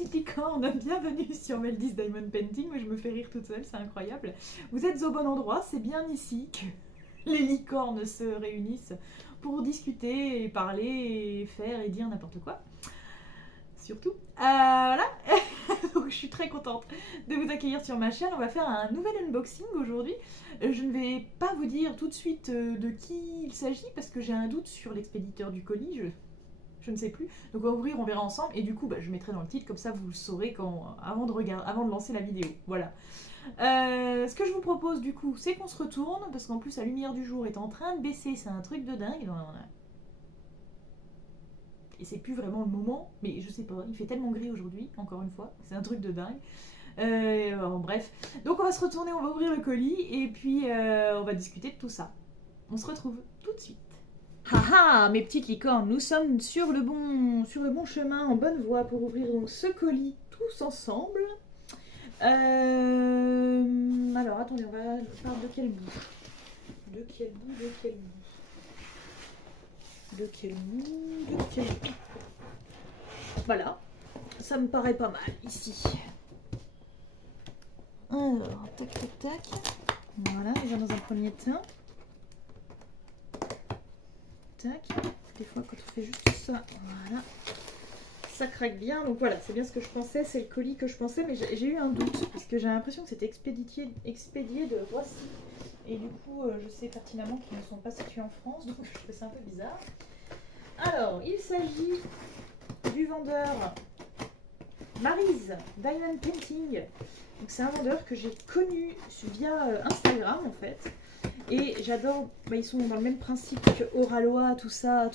petites licornes, bienvenue sur Meldis Diamond Painting. Moi je me fais rire toute seule, c'est incroyable. Vous êtes au bon endroit, c'est bien ici que les licornes se réunissent pour discuter et parler et faire et dire n'importe quoi. Surtout. Voilà, donc je suis très contente de vous accueillir sur ma chaîne. On va faire un nouvel unboxing aujourd'hui. Je ne vais pas vous dire tout de suite de qui il s'agit parce que j'ai un doute sur l'expéditeur du colis. Je ne sais plus. Donc on va ouvrir, on verra ensemble. Et du coup, je mettrai dans le titre, comme ça vous le saurez avant de lancer la vidéo. Voilà. Ce que je vous propose du coup, c'est qu'on se retourne, parce qu'en plus la lumière du jour est en train de baisser, c'est un truc de dingue. Et c'est plus vraiment le moment, mais je sais pas, il fait tellement gris aujourd'hui, encore une fois, c'est un truc de dingue. Bref, donc on va se retourner, on va ouvrir le colis, et puis on va discuter de tout ça. On se retrouve tout de suite. Haha, mes petites licornes, nous sommes sur le bon chemin, en bonne voie pour ouvrir donc ce colis tous ensemble. Alors attendez, on va parler de quel bout? De quel bout? Voilà, ça me paraît pas mal ici. Alors, tac. Voilà, déjà dans un premier temps. Tac. Des fois quand on fait juste ça, voilà. Ça craque bien, donc voilà, c'est bien ce que je pensais, c'est le colis que je pensais, mais j'ai eu un doute, parce que j'ai l'impression que c'était expédié de Roissy. Et du coup, je sais pertinemment qu'ils ne sont pas situés en France, donc je trouve ça un peu bizarre. Alors, il s'agit du vendeur Maryse Diamond Painting. C'est un vendeur que j'ai connu via Instagram en fait. Et j'adore, ils sont dans le même principe que Oralois, tout ça,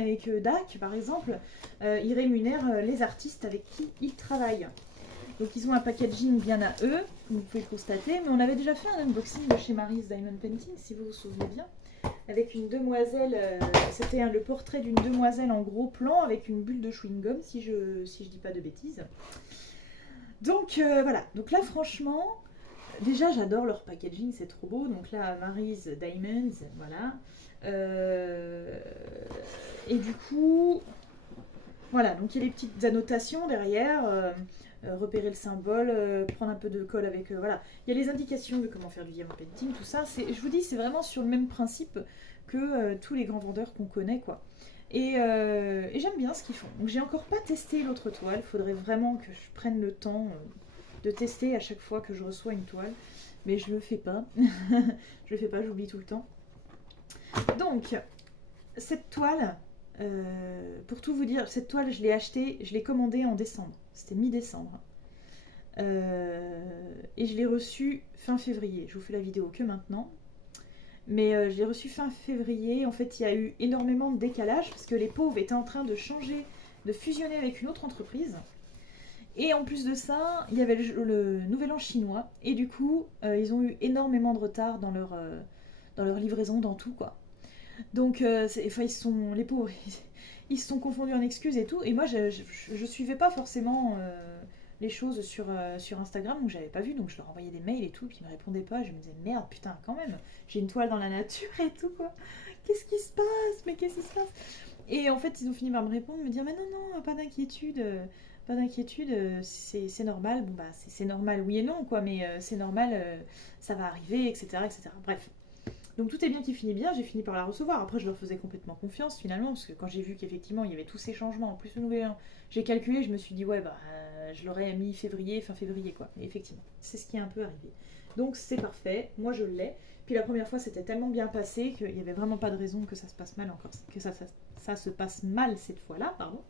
et que DAC par exemple. Ils rémunèrent les artistes avec qui ils travaillent. Donc ils ont un packaging bien à eux, comme vous pouvez le constater. Mais on avait déjà fait un unboxing de chez Maryse Diamond Painting, si vous vous souvenez bien. Avec une demoiselle, c'était le portrait d'une demoiselle en gros plan avec une bulle de chewing-gum, si je dis pas de bêtises. Donc voilà, donc là franchement, déjà j'adore leur packaging, c'est trop beau. Donc là, Maryse Diamonds, voilà. Et du coup, voilà, donc il y a les petites annotations derrière. Repérer le symbole, prendre un peu de colle avec... voilà, il y a les indications de comment faire du diamond painting, tout ça. Je vous dis, c'est vraiment sur le même principe que tous les grands vendeurs qu'on connaît, quoi. Et j'aime bien ce qu'ils font. Donc j'ai encore pas testé l'autre toile. Il faudrait vraiment que je prenne le temps de tester à chaque fois que je reçois une toile. Mais je le fais pas. Je le fais pas, j'oublie tout le temps. Donc, cette toile... pour tout vous dire, cette toile je l'ai achetée, je l'ai commandée en décembre, c'était mi-décembre, et je l'ai reçue fin février. Je vous fais la vidéo que maintenant, mais je l'ai reçue fin février. En fait, il y a eu énormément de décalage parce que les pauvres étaient en train de changer, de fusionner avec une autre entreprise, et en plus de ça, il y avait le nouvel an chinois, et du coup, ils ont eu énormément de retard dans leur livraison, dans tout quoi. Donc, les pauvres, ils se sont confondus en excuses et tout. Et moi, je suivais pas forcément les choses sur Instagram, donc j'avais pas vu. Donc, je leur envoyais des mails et tout, puis ils me répondaient pas. Je me disais, merde, putain, quand même, j'ai une toile dans la nature et tout, quoi. Qu'est-ce qui se passe? Mais qu'est-ce qui se passe? Et en fait, ils ont fini par me répondre, me dire, mais non, pas d'inquiétude. Pas d'inquiétude, c'est normal. Bon, c'est normal, oui et non, quoi, mais c'est normal, ça va arriver, etc. Bref. Donc tout est bien qui finit bien, j'ai fini par la recevoir. Après, je leur faisais complètement confiance finalement, parce que quand j'ai vu qu'effectivement il y avait tous ces changements, en plus le nouvel an, j'ai calculé, je me suis dit, ouais, je l'aurais mis février, fin février, quoi. Et effectivement, c'est ce qui est un peu arrivé. Donc c'est parfait, moi je l'ai. Puis la première fois, c'était tellement bien passé qu'il n'y avait vraiment pas de raison que ça se passe mal encore, que ça se passe mal cette fois-là, pardon.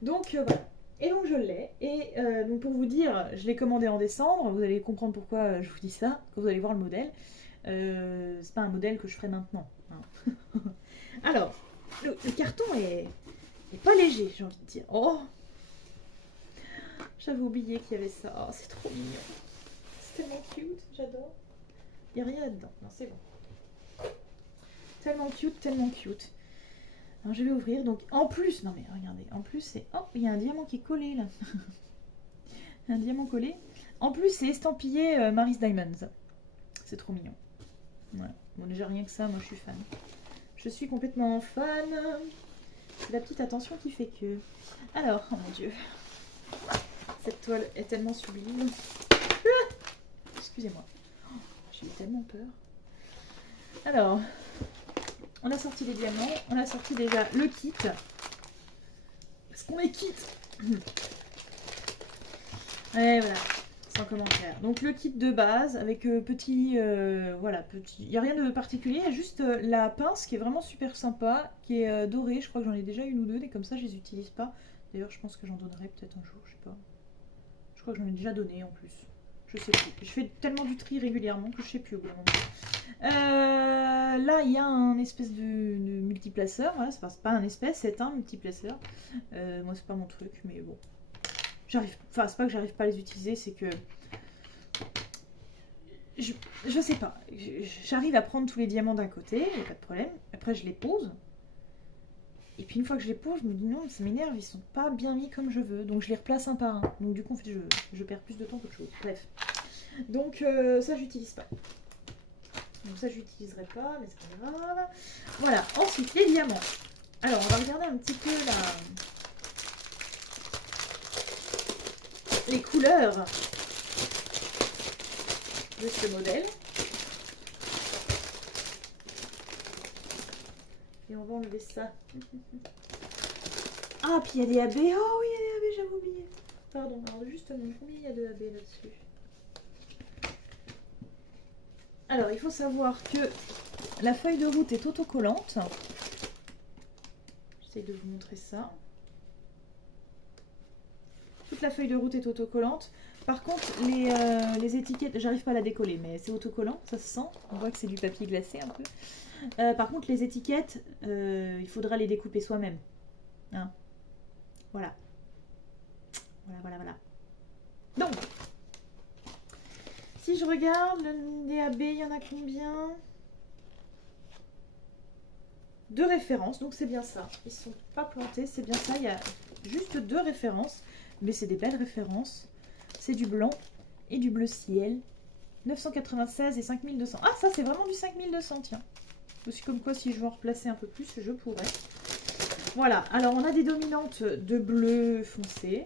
Donc voilà. Et donc je l'ai, et donc pour vous dire, je l'ai commandé en décembre, vous allez comprendre pourquoi je vous dis ça, quand vous allez voir le modèle. C'est pas un modèle que je ferai maintenant. Hein. Alors, le carton est pas léger, j'ai envie de dire. Oh, j'avais oublié qu'il y avait ça. Oh, c'est trop mignon. C'est tellement cute, j'adore. Il n'y a rien là-dedans. Non, c'est bon. Tellement cute. Alors, je vais ouvrir. Donc, en plus, non mais regardez, en plus, c'est... Oh, il y a un diamant qui est collé là. Un diamant collé. En plus, c'est estampillé Maryse Diamonds. C'est trop mignon. Ouais. Bon, déjà rien que ça, moi je suis fan. Je suis complètement fan. C'est la petite attention qui fait que... Alors, oh mon dieu. Cette toile est tellement sublime. Excusez-moi. Oh, j'ai eu tellement peur. Alors, on a sorti les diamants. On a sorti déjà le kit. Parce qu'on est quitte. Et voilà, sans commentaire. Donc le kit de base avec petit, voilà, petit. Il n'y a rien de particulier, il y a juste la pince qui est vraiment super sympa, qui est dorée. Je crois que j'en ai déjà une ou deux, et comme ça je les utilise pas. D'ailleurs, je pense que j'en donnerai peut-être un jour, je sais pas. Je crois que j'en ai déjà donné en plus. Je sais plus. Je fais tellement du tri régulièrement que je sais plus au bout d'un moment. Là, il y a un espèce de multiplaceur. Voilà, c'est pas un espèce, c'est un multiplaceur. Moi, c'est pas mon truc, mais bon. Enfin, c'est pas que j'arrive pas à les utiliser, c'est que je sais pas. J'arrive à prendre tous les diamants d'un côté, il n'y a pas de problème. Après, je les pose. Et puis une fois que je les pose, je me dis non, ça m'énerve, ils sont pas bien mis comme je veux. Donc je les replace un par un. Donc du coup, en fait, je perds plus de temps qu'autre chose. Bref. Donc ça, j'utilise pas. Donc ça, je l'utiliserai pas, mais c'est pas grave. Voilà. Ensuite, les diamants. Alors, on va regarder un petit peu les couleurs de ce modèle. Et on va enlever ça. Ah, puis il y a des AB. Oh oui, il y a des AB, j'avais oublié. Pardon, alors justement, combien il y a de AB là-dessus? Alors, il faut savoir que la feuille de route est autocollante. J'essaie de vous montrer ça. Toute la feuille de route est autocollante. Par contre, les étiquettes, j'arrive pas à la décoller, mais c'est autocollant, ça se sent. On voit que c'est du papier glacé un peu. Par contre, les étiquettes, il faudra les découper soi-même. Hein, voilà. Voilà. Donc, si je regarde, le DAB, il y en a combien? 2 références, donc c'est bien ça. Ils ne sont pas plantés, c'est bien ça. Il y a juste 2 références, mais c'est des belles références. C'est du blanc et du bleu ciel. 996 et 5200. Ah, ça, c'est vraiment du 5200, tiens. Aussi comme quoi, si je veux en replacer un peu plus, je pourrais. Voilà, alors on a des dominantes de bleu foncé,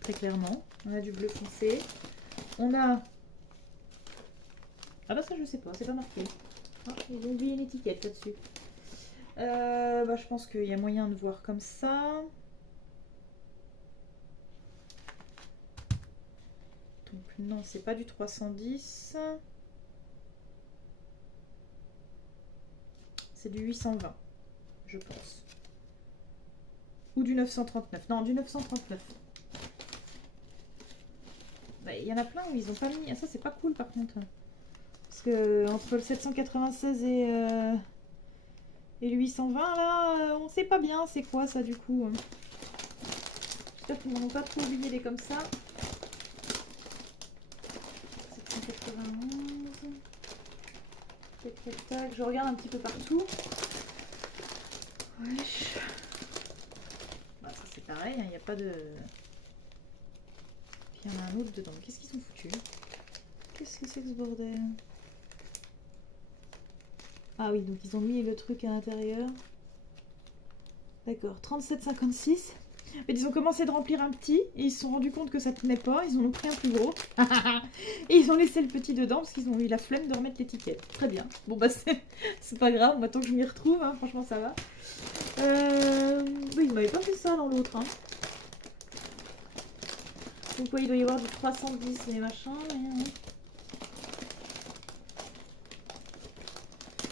très clairement. On a du bleu foncé. On a... Ah bah ça, je sais pas, c'est pas marqué. Ah, ils ont oublié une étiquette là-dessus. Je pense qu'il y a moyen de voir comme ça. Donc non, c'est pas du 310. C'est du 820, je pense. Ou du 939. Non, du 939. Il y en a plein où ils ont pas mis... Ah, ça, c'est pas cool, par contre. Parce que entre le 796 et le 820, là, on sait pas bien c'est quoi, ça, du coup. J'espère qu'ils m'en ont pas trop oublié les comme ça. 791. Tac. Je regarde un petit peu partout. Wesh. Bah, ça, c'est pareil, il n'y a pas de... Puis il y en a un autre dedans. Qu'est-ce qu'ils sont foutus? Qu'est-ce que c'est que ce bordel? Ah oui, donc ils ont mis le truc à l'intérieur. D'accord, 37,56. Mais ils ont commencé de remplir un petit et ils se sont rendus compte que ça tenait pas. Ils en ont pris un plus gros. Et ils ont laissé le petit dedans parce qu'ils ont eu la flemme de remettre l'étiquette. Très bien. Bon bah c'est pas grave, maintenant que je m'y retrouve, hein, franchement ça va. Oui, ils m'avaient pas fait ça dans l'autre. Hein. Donc ouais, il doit y avoir du 310 et machin. Mais...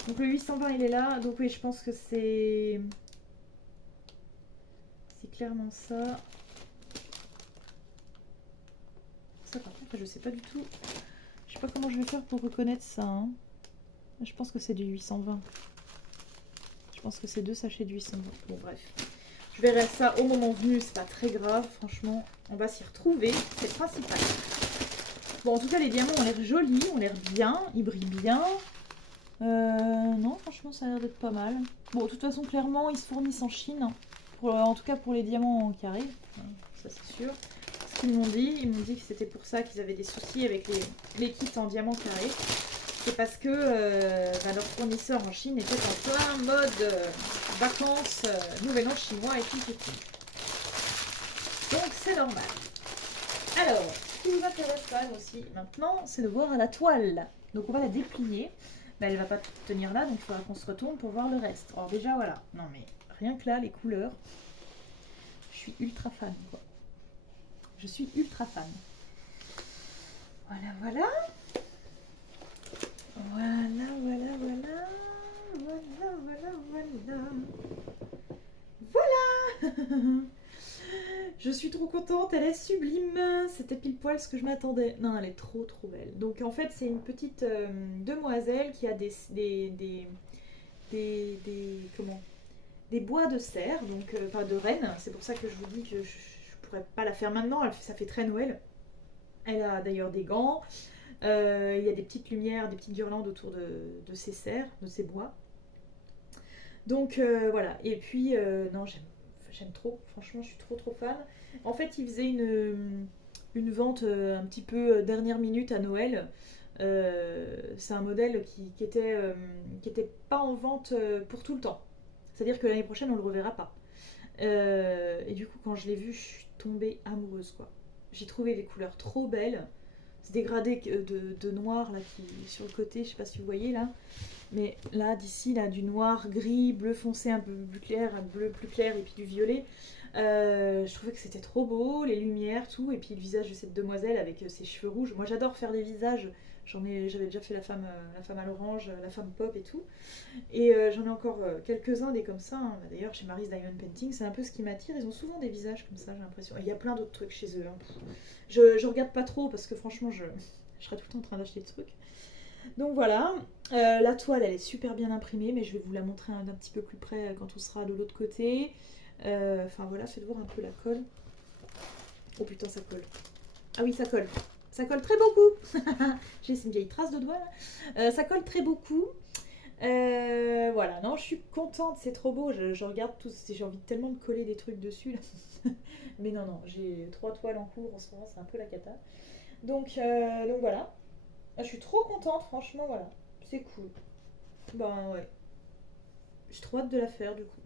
Donc le 820 il est là. Donc oui, je pense que c'est... C'est clairement ça. Ça par contre, je sais pas du tout. Je sais pas comment je vais faire pour reconnaître ça. Hein. Je pense que c'est du 820. Je pense que c'est 2 sachets de 820. Bon bref. Je verrai ça au moment venu, c'est pas très grave. Franchement, on va s'y retrouver. C'est le principal. Bon, en tout cas, les diamants ont l'air jolis, ont l'air bien. Ils brillent bien. Non, franchement, ça a l'air d'être pas mal. Bon, de toute façon, clairement, ils se fournissent en Chine. En tout cas, pour les diamants en carré. Ça, c'est sûr. Ce qu'ils m'ont dit, ils m'ont dit que c'était pour ça qu'ils avaient des soucis avec les kits en diamant carré. C'est parce que leur fournisseur en Chine était en plein mode vacances, nouvel an chinois et tout. Donc, c'est normal. Alors, ce qui vous intéresse quand même aussi maintenant, c'est de voir à la toile. Donc on va la déplier. Mais elle va pas tenir là, donc il faudra qu'on se retourne pour voir le reste. Alors déjà, voilà. Non mais, rien que là, les couleurs, je suis ultra fan, quoi. Je suis ultra fan. Voilà, voilà. Voilà, voilà, voilà. Voilà, voilà, voilà. Voilà. Je suis trop contente, elle est sublime. C'était pile poil ce que je m'attendais. Non, elle est trop trop belle. Donc en fait, c'est une petite demoiselle qui a comment, des bois de serre, donc enfin de rennes. C'est pour ça que je vous dis que je pourrais pas la faire maintenant. Ça fait très Noël. Elle a d'ailleurs des gants. Il y a des petites lumières, des petites guirlandes autour de ces serres, de ces bois. Donc voilà. Et puis non, j'aime trop. Franchement, je suis trop trop fan. En fait, ils faisaient une vente un petit peu dernière minute à Noël. C'est un modèle qui était pas en vente pour tout le temps. C'est-à-dire que l'année prochaine, on le reverra pas. Et du coup, quand je l'ai vu, je suis tombée amoureuse, quoi. J'ai trouvé les couleurs trop belles. Ce dégradé de noir là qui sur le côté, je sais pas si vous voyez là. Mais là, d'ici, là, du noir, gris, bleu foncé un peu plus clair, un bleu plus clair et puis du violet. Je trouvais que c'était trop beau, les lumières, tout. Et puis le visage de cette demoiselle avec ses cheveux rouges. Moi, j'adore faire des visages. J'avais déjà fait la femme à l'orange, la femme pop et tout. Et j'en ai encore quelques-uns des comme ça. Hein. D'ailleurs, chez Mary's Diamond Painting, c'est un peu ce qui m'attire. Ils ont souvent des visages comme ça, j'ai l'impression. Il y a plein d'autres trucs chez eux. Hein. Je regarde pas trop parce que franchement, je serais tout le temps en train d'acheter des trucs. Donc voilà, la toile elle est super bien imprimée, mais je vais vous la montrer d'un petit peu plus près quand on sera de l'autre côté. Enfin voilà, faites voir un peu la colle. Oh putain, ça colle. Ah oui, ça colle. Ça colle très beaucoup. J'ai une vieille trace de doigt là. Ça colle très beaucoup. Voilà, non, je suis contente, c'est trop beau. Je regarde tout, j'ai envie tellement de coller des trucs dessus là. Mais non, j'ai 3 toiles en cours en ce moment, c'est un peu la cata. Donc voilà. Je suis trop contente, franchement, voilà. C'est cool. Ben ouais. J'ai trop hâte de la faire du coup.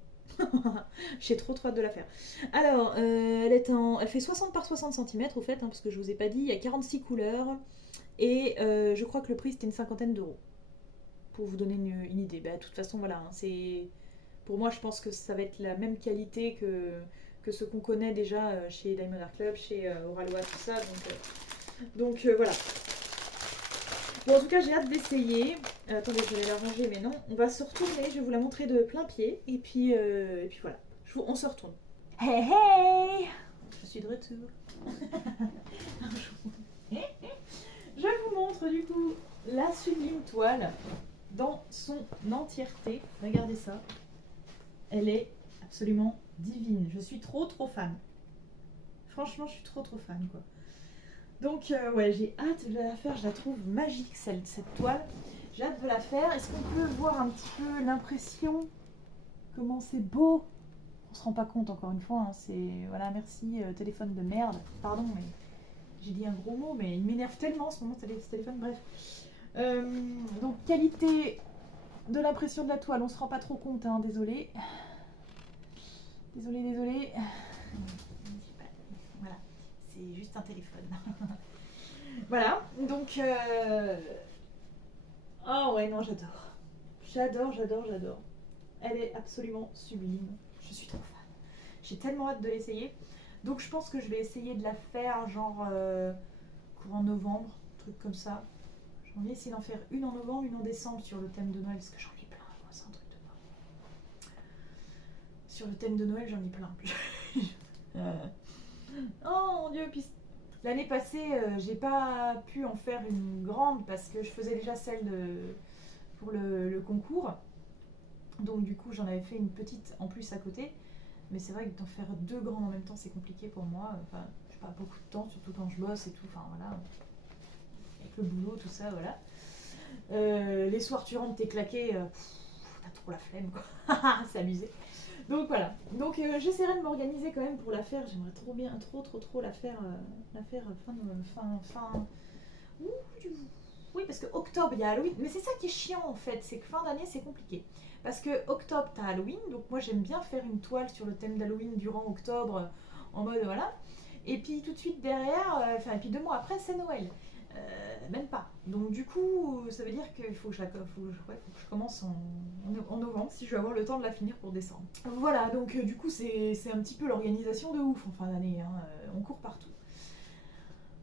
J'ai trop hâte de la faire. Alors, elle fait 60 par 60 cm au fait, hein, parce que je vous ai pas dit, il y a 46 couleurs. Et je crois que le prix c'était une cinquantaine d'euros. Pour vous donner une idée. Bah, de toute façon, voilà. Hein, pour moi, je pense que ça va être la même qualité que ce qu'on connaît déjà chez Diamond Art Club, chez Oralois, tout ça. Donc voilà. Bon, en tout cas, j'ai hâte d'essayer. Attendez, je vais la ranger, mais non. On va se retourner, je vais vous la montrer de plein pied. Et puis voilà, on se retourne. Hey, hey! Je suis de retour. Je vous montre du coup la sublime toile dans son entièreté. Regardez ça. Elle est absolument divine. Je suis trop trop fan. Franchement, je suis trop trop fan, quoi. Donc ouais, j'ai hâte de la faire, je la trouve magique cette toile. J'ai hâte de la faire. Est-ce qu'on peut voir un petit peu l'impression? Comment c'est beau? On se rend pas compte encore une fois, hein, c'est... Voilà, merci téléphone de merde. Pardon, mais j'ai dit un gros mot, mais il m'énerve tellement en ce moment ce téléphone, bref. Donc qualité de l'impression de la toile, on se rend pas trop compte, hein, désolé. Désolé. Voilà. C'est juste un téléphone. Voilà, donc... Oh ouais, non, j'adore. Elle est absolument sublime. Je suis trop fan. J'ai tellement hâte de l'essayer. Donc je pense que je vais essayer de la faire genre courant novembre, truc comme ça. J'ai envie d'essayer d'en faire une en novembre, une en décembre sur le thème de Noël, parce que j'en ai plein, moi, c'est un truc de mort. Sur le thème de Noël, j'en ai plein. Oh mon dieu, puis l'année passée, j'ai pas pu en faire une grande parce que je faisais déjà celle pour le concours. Donc du coup, j'en avais fait une petite en plus à côté. Mais c'est vrai que d'en faire 2 grands en même temps, c'est compliqué pour moi. Enfin, j'ai pas beaucoup de temps, surtout quand je bosse et tout. Enfin voilà, avec le boulot, tout ça, voilà. Les soirs tu rentres, t'es claqué, t'as trop la flemme, quoi. C'est abusé. Donc voilà. Donc j'essaierai de m'organiser quand même pour la faire. J'aimerais trop bien, trop la faire fin. Ouh, oui, parce que octobre il y a Halloween. Mais c'est ça qui est chiant en fait, c'est que fin d'année c'est compliqué. Parce que octobre t'as Halloween, donc moi j'aime bien faire une toile sur le thème d'Halloween durant octobre, en mode voilà. Et puis tout de suite derrière, et puis 2 mois après, c'est Noël. Même pas. Donc du coup, ça veut dire qu'il faut que je commence en novembre si je veux avoir le temps de la finir pour décembre. Voilà, donc du coup c'est un petit peu l'organisation de ouf en fin d'année, hein. On court partout.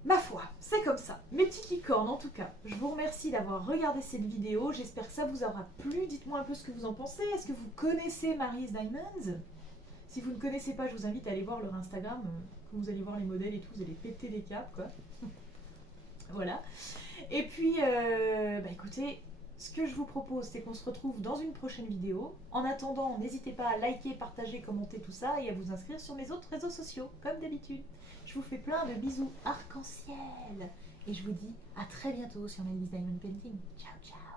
Ma foi, c'est comme ça. Mes petites licornes, en tout cas, je vous remercie d'avoir regardé cette vidéo. J'espère que ça vous aura plu. Dites-moi un peu ce que vous en pensez. Est-ce que vous connaissez Mary's Diamonds? Si vous ne connaissez pas, je vous invite à aller voir leur Instagram. Quand vous allez voir les modèles et tout, vous allez péter des câbles, quoi. Voilà. Et puis, écoutez, ce que je vous propose, c'est qu'on se retrouve dans une prochaine vidéo. En attendant, n'hésitez pas à liker, partager, commenter tout ça et à vous inscrire sur mes autres réseaux sociaux, comme d'habitude. Je vous fais plein de bisous arc-en-ciel. Et je vous dis à très bientôt sur Mary's Diamond Painting. Ciao, ciao.